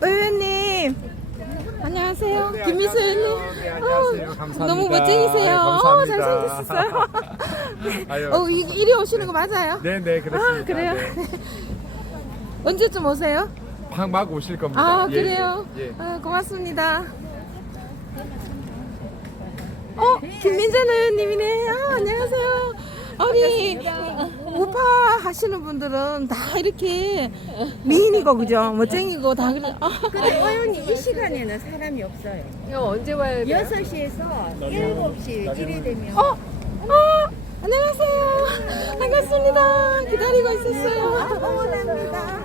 의원님 안녕하세요. 김미수 의원님. 네, 안녕하세요. 어, 감사합니다. 너무 멋쟁이세요. 네, 어, 감사합니다. 잘생겼어요. 아유. 어, 이, 이리 오시는 거 맞아요? 네, 네, 그렇습니다. 아, 그래요? 네. 언제쯤 오세요? 막, 막 오실 겁니다. 아, 예, 그래요? 예, 예. 아, 고맙습니다. 어, 김민재 의원님이네. 아, 안녕하세요. 아니, 우파 하시는 분들은 다 이렇게 미인이고, 그죠? 멋쟁이고, 다 그래. 아, 근데 어연이 이 시간에는 사람이 없어요. 이거 언제 와야 돼요? 6시에서 7시 이래 되면 어, 어, 안녕하세요. 반갑습니다. 기다리고 있었어요. 어머납니다.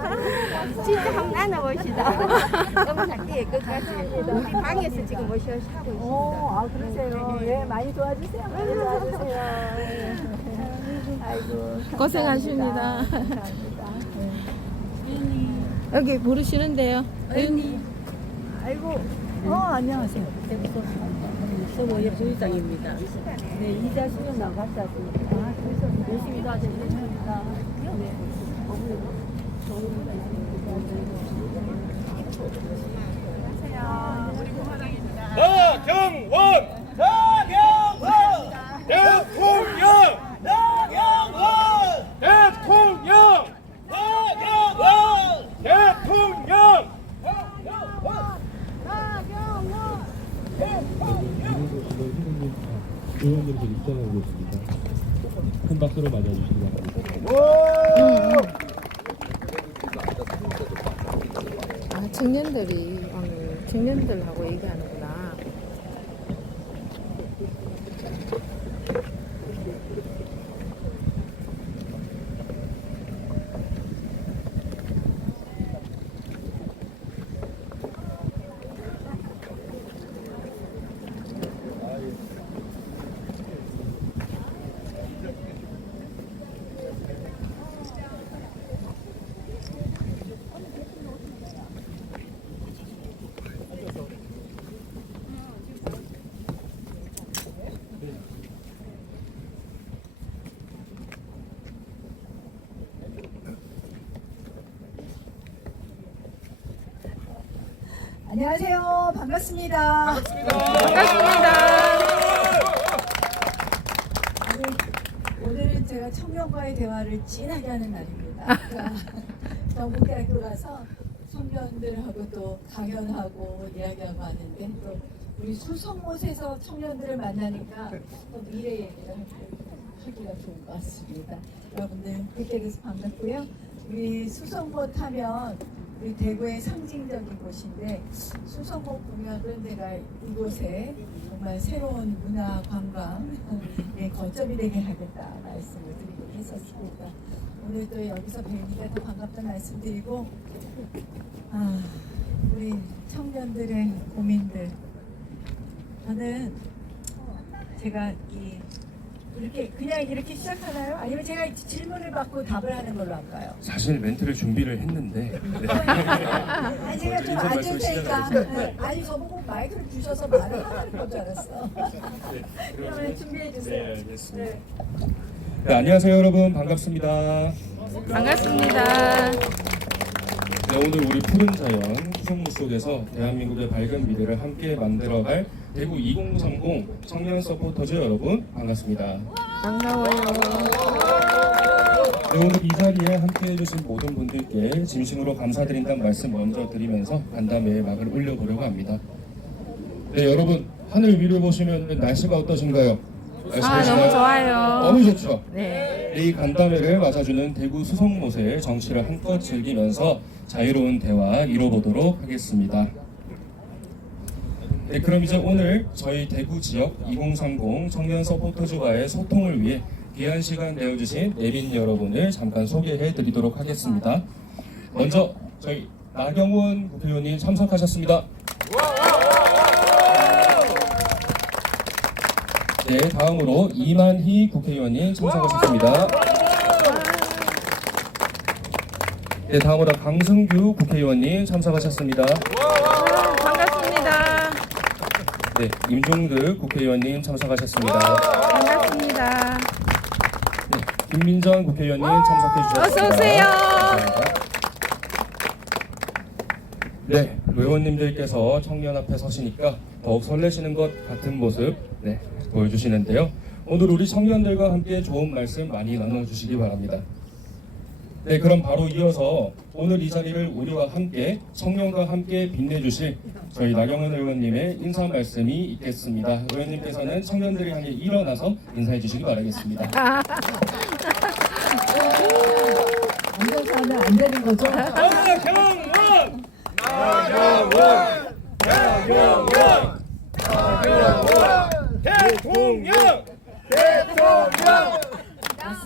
진짜 한번 안아봅시다. 너무 작게 끝까지. 우리 방에서 지금 모셔 하고 있습니다. 아 그러세요. 예 많이 도와주세요. 많이 도와주세요. 아이고 고생하십니다. 여기 부르시는데요. 의원님. 아이고 어 안녕하세요. 서모의 부의장입니다. 네 이자 수령 나갔다 왔습니다. 아 그래서 열심히 도와주십니다. 네. 나경원! 나경원! 대통령! 나경원! 대통령! 나경원! 대통령! 의원님들 입장하고 있습니다. 큰 박수로 맞아주시기 바랍니다. 아, 청년들이 오늘 청년들하고 얘기하는구나. 안녕하세요. 반갑습니다. 반갑습니다. 오늘은 제가 청년과의 대화를 진하게 하는 날입니다. 자, 전국대학교 가서 청년들하고 또 강연하고 이야기하고 하는데 또 우리 수성못에서 청년들을 만나니까 또 미래 얘기를 하기가 좋은 것 같습니다. 여러분들 뵙게 돼서 반갑고요. 우리 수성못 하면 우리 대구의 상징적인 곳인데 수성못 공약은 내가 이곳에 정말 새로운 문화 관광의 거점이 되게 하겠다 말씀을 드리고 했었습니다. 오늘 또 여기서 뵈니까 더 반갑다 말씀드리고 아 우리 청년들의 고민들 저는 제가 이 이렇게 그냥 이렇게 시작하나요? 아니면 제가 질문을 받고 답을 하는 걸로 할까요? 사실 멘트를 준비를 했는데 아니 제가 좀 앉을 테니까. 네. 아니 저보고 마이크를 주셔서 말을 하는 건줄 알았어 그러면 준비해 주세요 네, 알겠습니다. 네. 네, 안녕하세요 여러분 반갑습니다. 반갑습니다. 네, 오늘 우리 푸른 자연 수성무 속에서 대한민국의 밝은 미래를 함께 만들어갈 대구 2030 청년 서포터즈 여러분 반갑습니다. 반가워요. 네, 오늘 이 자리에 함께 해 주신 모든 분들께 진심으로 감사드린다는 말씀 먼저 드리면서 간담회의 막을 올려보려고 합니다. 네 여러분 하늘 위를 보시면 날씨가 어떠신가요? 날씨 아, 보시나요? 너무 좋아요. 너무 좋죠. 네. 이 간담회를 맞아주는 대구 수성못의 정치를 한껏 즐기면서 자유로운 대화 이뤄보도록 하겠습니다. 네, 그럼 이제 오늘 저희 대구 지역 2030 청년 서포터즈와의 소통을 위해 귀한 시간 내어주신 내빈 여러분을 잠깐 소개해 드리도록 하겠습니다. 먼저 저희 나경원 국회의원님 참석하셨습니다. 네, 다음으로 이만희 국회의원님 참석하셨습니다. 네, 다음으로 강승규 국회의원님 참석하셨습니다. 아, 반갑습니다. 네, 임종득 국회의원님 참석하셨습니다. 반갑습니다. 네, 김민정 국회의원님 참석해 주셨습니다. 어서 오세요. 감사합니다. 네, 의원님들께서 청년 앞에 서시니까 더욱 설레시는 것 같은 모습 네, 보여주시는데요. 오늘 우리 청년들과 함께 좋은 말씀 많이 나눠주시기 바랍니다. 네, 그럼 바로 이어서 오늘 이 자리를 우리와 함께 청년과 함께 빛내주실 저희 나경원 의원님의 인사 말씀이 있겠습니다. 의원님께서는 청년들을 향해 일어나서 인사해 주시기 바라겠습니다. 앉아서 하면 안 되는 거죠?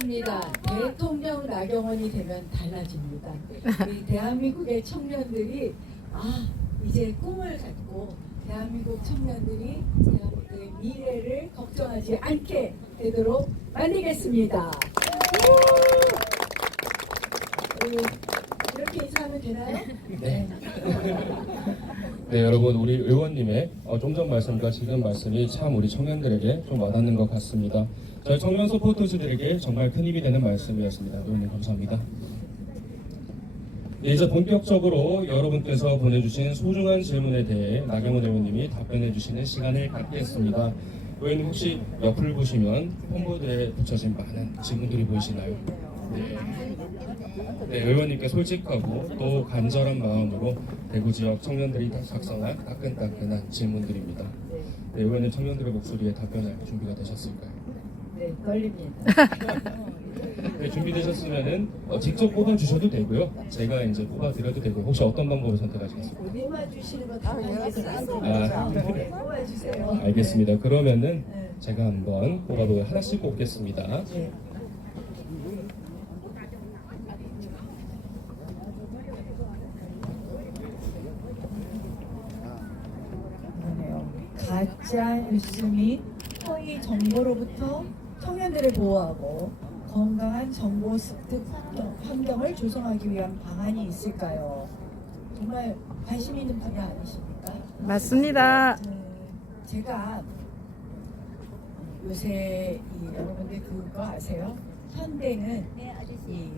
맞습니다. 대통령 나경원이 되면 달라집니다. 우리 대한민국의 청년들이 아 이제 꿈을 갖고 대한민국 청년들이 대한민국의 미래를 걱정하지 않게 되도록 만들겠습니다. 어, 이렇게 인사하면 되나요? 네. 네, 여러분 우리 의원님의 어, 좀전 말씀과 지금 말씀이 참 우리 청년들에게 좀 와닿는 것 같습니다. 저희 청년 서포터즈들에게 정말 큰 힘이 되는 말씀이었습니다. 의원님 감사합니다. 네, 이제 본격적으로 여러분께서 보내주신 소중한 질문에 대해 나경원 의원님이 답변해 주시는 시간을 갖겠습니다. 의원님 혹시 옆을 보시면 hom보드에 붙여진 많은 질문들이 보이시나요? 네. 네, 의원님께 솔직하고 또 간절한 마음으로 대구 지역 청년들이 작성한 따끈따끈한 질문들입니다. 네, 의원님 청년들의 목소리에 답변할 준비가 되셨을까요? 네, 떨립니다. 네, 준비되셨으면은 어, 직접 뽑아 주셔도 되고요. 제가 이제 뽑아 드려도 되고 혹시 어떤 방법을 선택하시겠습니까? 뽑아주시는 거 당연하겠습니다. 아. 네, 뽑아주세요. 알겠습니다. 그러면은 네. 제가 한번 뽑아도 하나씩 뽑겠습니다. 네. 그러네요. 가짜 뉴스 및 허위 정보로부터 청년들을 보호하고 건강한 정보 습득 환경, 환경을 조성하기 위한 방안이 있을까요? 정말 관심 있는 분야 아니십니까? 맞습니다. 음, 제가 요새 이 여러분들 그거 아세요? 현대는 이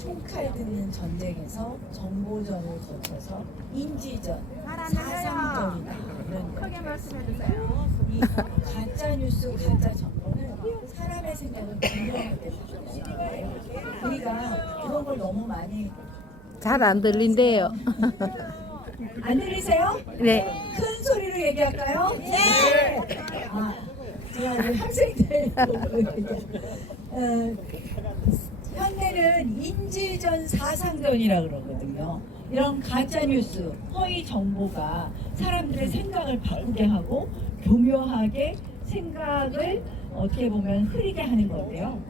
총칼 듣는 전쟁에서 정보전을 거쳐서 인지전, 사상전이다 이런 크게 말씀해 주세요. 이 가짜 뉴스, 가짜 정보는 사람의 생각을 분명하게 바꿔요. 우리가 그런 걸 너무 많이 잘 안 들린대요. 안 들리세요? 네. 큰 소리로 얘기할까요? 네. 아, 제가 학생들 보고. 어, 현대는 인지전 사상전이라 그러거든요. 이런 가짜 뉴스, 허위 정보가 사람들의 생각을 바꾸게 하고 교묘하게 생각을 어떻게 보면 흐리게 하는 건데요.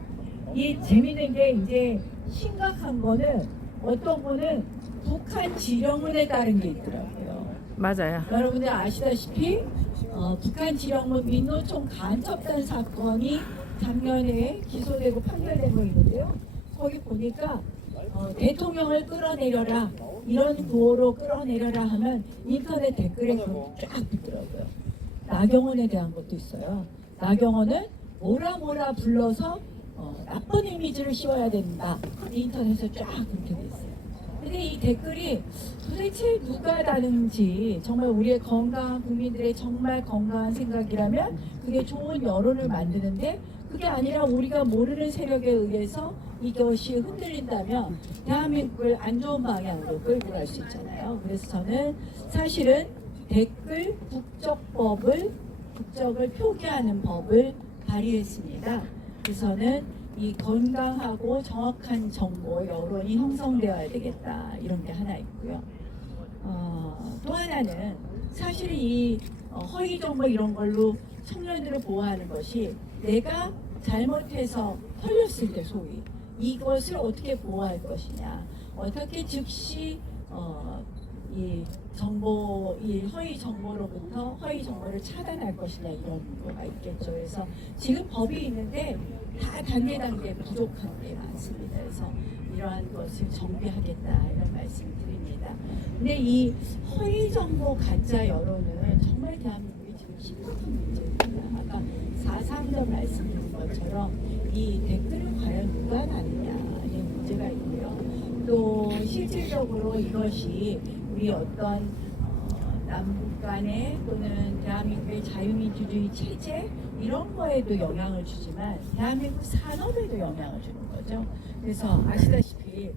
이 재밌는 게 이제 심각한 거는 어떤 거는 북한 지령문에 따른 게 있더라고요. 맞아요. 여러분들 아시다시피 어, 북한 지령문 민노총 간첩단 사건이 작년에 기소되고 판결된 거 있는데요. 거기 보니까 어, 대통령을 끌어내려라 이런 구호로 끌어내려라 하면 인터넷 댓글에 쫙 붙더라고요. 나경원에 대한 것도 있어요. 나경원은 뭐라 뭐라 불러서 어, 나쁜 이미지를 씌워야 된다. 인터넷에 쫙 그렇게 돼 있어요. 근데 이 댓글이 도대체 누가 다른지 정말 우리의 건강한 국민들의 정말 건강한 생각이라면 그게 좋은 여론을 만드는데 그게 아니라 우리가 모르는 세력에 의해서 이것이 흔들린다면 대한민국을 안 좋은 방향으로 끌고 갈 수 있잖아요. 그래서 저는 사실은 댓글 국적법을 국적을 표기하는 법을 발의했습니다. 그래서는 이 건강하고 정확한 정보 여론이 형성되어야 되겠다 이런 게 하나 있고요. 어, 또 하나는 사실 이 어, 허위 정보 이런 걸로 청년들을 보호하는 것이 내가 잘못해서 털렸을 때 소위 이것을 어떻게 보호할 것이냐 어떻게 즉시 어, 이 정보 이 허위 정보로부터 허위 정보를 차단할 것이냐 이런 거가 있겠죠. 그래서 지금 법이 있는데 다 단계 단계 부족한 게 많습니다. 그래서 이러한 것을 정비하겠다 이런 말씀을 드립니다. 근데 이 허위 정보 가짜 여론은 정말 대한민국이 지금 심각한. 아까 4.3절 말씀드린 것처럼 이 댓글을 과연 누가 이런 문제가 있고요. 또 실질적으로 이것이 우리 어떤 어, 남북 간의 또는 대한민국의 자유민주주의 체제 이런 거에도 영향을 주지만 대한민국 산업에도 영향을 주는 거죠. 그래서 아시다시피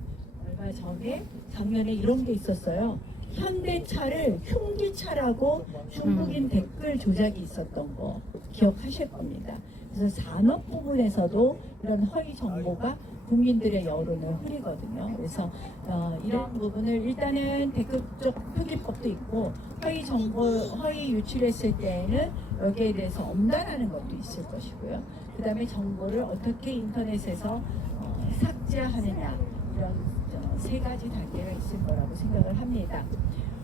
얼마 전에 작년에 이런 게 있었어요. 현대차를 흉기차라고 중국인 댓글 조작이 있었던 거 기억하실 겁니다. 그래서 산업 부분에서도 이런 허위 정보가 국민들의 여론을 흐리거든요. 그래서 어, 이런 부분을 일단은 대급적 표기법도 있고 허위 정보 허위 유출했을 때에는 여기에 대해서 엄단하는 것도 있을 것이고요. 그 다음에 정보를 어떻게 인터넷에서 어, 삭제하느냐 이런 어, 세 가지 단계가 있을 거라고 생각을 합니다.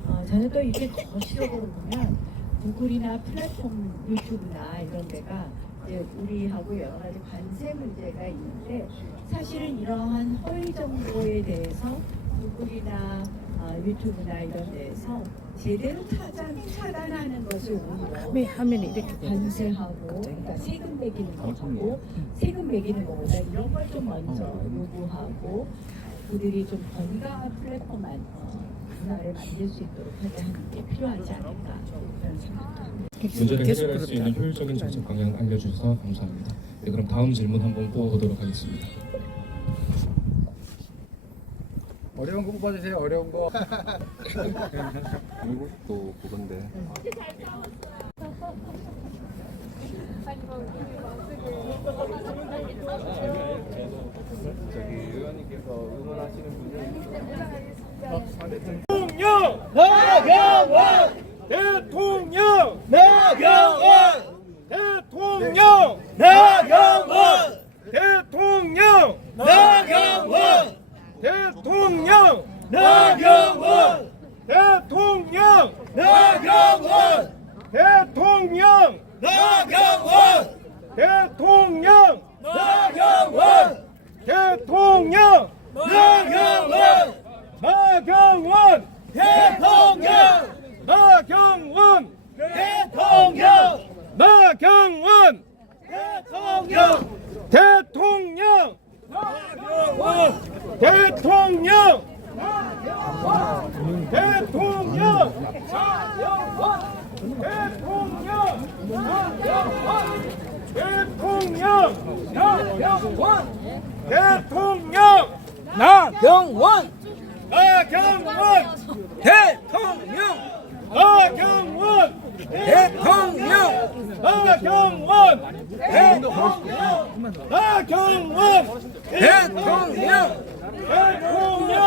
어, 저는 또 이게 거시적으로 보면 구글이나 플랫폼 유튜브나 이런 데가 이제 우리하고 여러 가지 관세 문제가 있는데 사실은 이러한 허위 정보에 대해서 구글이나 어, 유튜브나 이런 데에서 제대로 차단, 차단하는 것을 오히려 왜 화면이 이렇게 관세하고 그러니까 세금 매기는 거하고 세금 매기는 것보다 이런 걸 좀 먼저 요구하고 그들이 좀 건강한 플랫폼만 어, 문화를 만들 수 있도록 하는 게 필요하지 않을까 그런 생각도 합니다. 문제를 해결할 수 있는 그렇다. 효율적인 정책 방향 알려주셔서 감사합니다. 네, 그럼 다음 질문 한번 뽑아보도록 하겠습니다. 어려운 거 뽑아주세요. 어려운 거. 이것도 그건데. 저기 의원님께서 응원하시는 분이 대통령 나경원 대통령 나경원 대통령 나경원 대통령 나경원 대통령! 나경원! 대통령! 나경원! 대통령! 나경원! 대통령! 나경원! 대통령! 나경원! 나경원! 대통령 나경원 대통령 나경원 대통령 대통령 나경원 대통령 대통령 대통령 대통령 대통령 나경원 나경원 대통령 나경원 대통령! 나경원 대통령! 나경원 대통령! 대통령!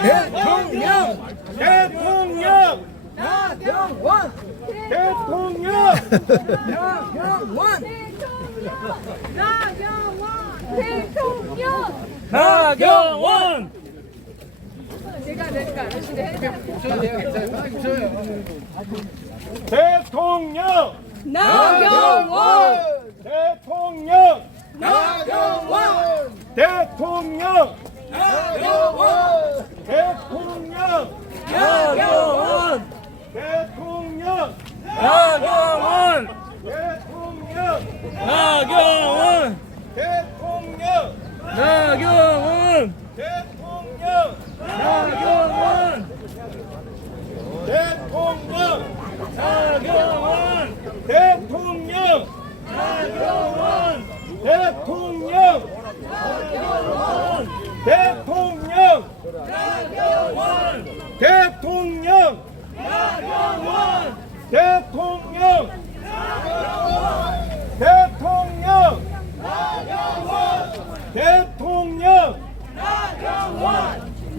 대통령! 대통령! 나경원 대통령 나경원 나경원! 대통령! 나경원 대통령! 나경원! 나경원 대통령! 나경원 대통령! 대통령! 나경원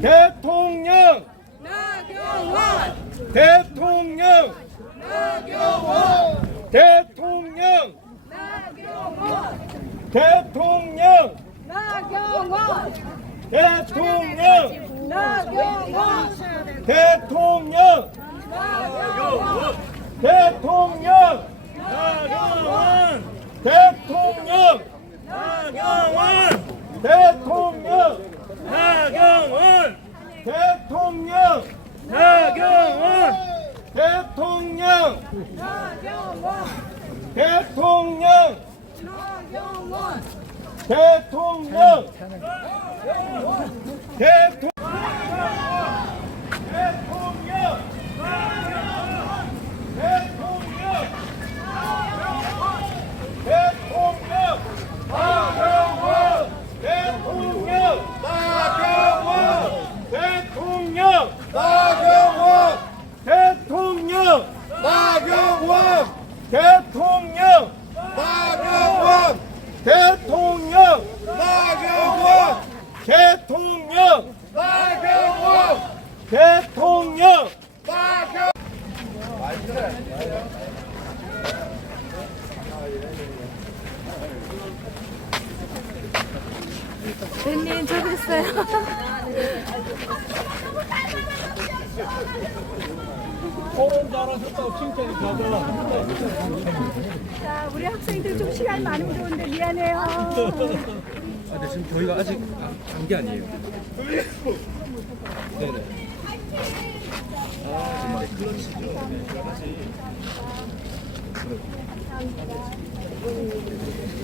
대통령! 나경원 대통령! 대통령 대통령! 대통령 대통령! 대통령! 대통령! 나경원 대통령! 나경원 대통령! 나경원 대통령 나경원 대통령! 대통령! 대통령! 대통령 대통령 님 저기 있어요. 토론 잘하셨다고 칭찬이 자, 우리 학생들 좀 시간 많으면 좋은데 미안해요. 근데 지금 저희가 아직 간게 아니에요. 네네.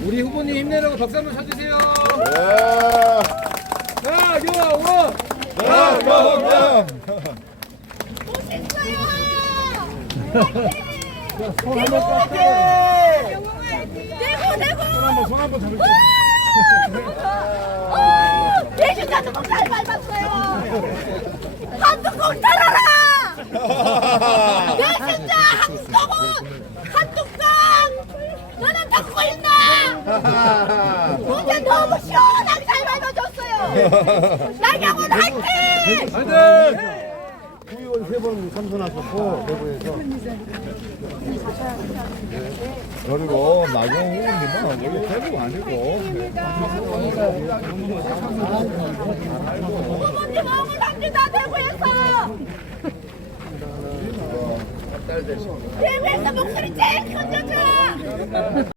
우리 후보님 힘내라고 박수 한번 쳐주세요. 자, 요원. 대통령 대구, 대구! 손 한 번 잡으세요 어, 대주가 너무 잘 밟았어요. 한뚜껑 달아라! 내 진짜 한뚜껑은 한뚜껑! 너는 듣고 있나? 문제 너무 시원하게 잘 밟아줬어요. 나경원 화이팅! 안돼. 국회의원 세번 삼선하셨고 내부에서 그리고 나경 후보님은 여기 대구 아니고 부모님 억울합니다 대구에서 대구에서 목소리 제일 큰 여자